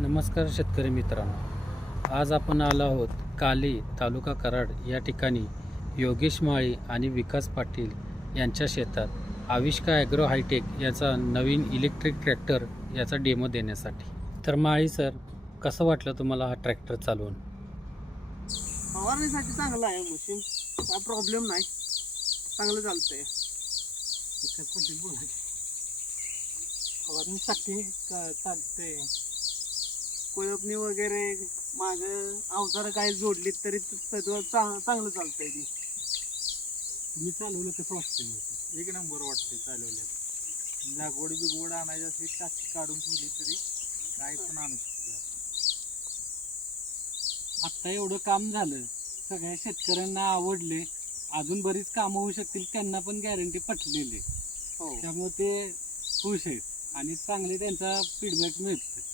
नमस्कार शेतकरी मित्रांनो, आज आपण आलो आहोत काली तालुका कराड या ठिकाणी योगेश माळी आणि विकास पाटील यांच्या शेतात आविष्का ॲग्रो हायटेक याचा नवीन इलेक्ट्रिक ट्रॅक्टर याचा डेमो देण्यासाठी. तर माळी सर, कसं वाटलं तुम्हाला हा ट्रॅक्टर चालवून? फवारणीसाठी चांगलं आहे मशीन, काय प्रॉब्लेम नाही, चांगलं चालतंय. फवारणीसाठी चालतंय. कोळपणी वगैरे माग अवजारं काही जोडली तरी सगळं चांगलं चालतंय ती. तुम्ही चालवलं कसं वाटतं? एक नंबर वाटतंय चालवल्यात. लागवड बिगवड आणायची असली टाकी काढून ठेवली तरी काय पण आणू शकते आपण. आता एवढं काम झालं, सगळ्या शेतकऱ्यांना आवडले, अजून बरीच कामं होऊ शकतील, त्यांना पण गॅरंटी पटलेली. हो, त्यामुळे ते खुश आहेत आणि चांगले त्यांचा फीडबॅक मिळतो.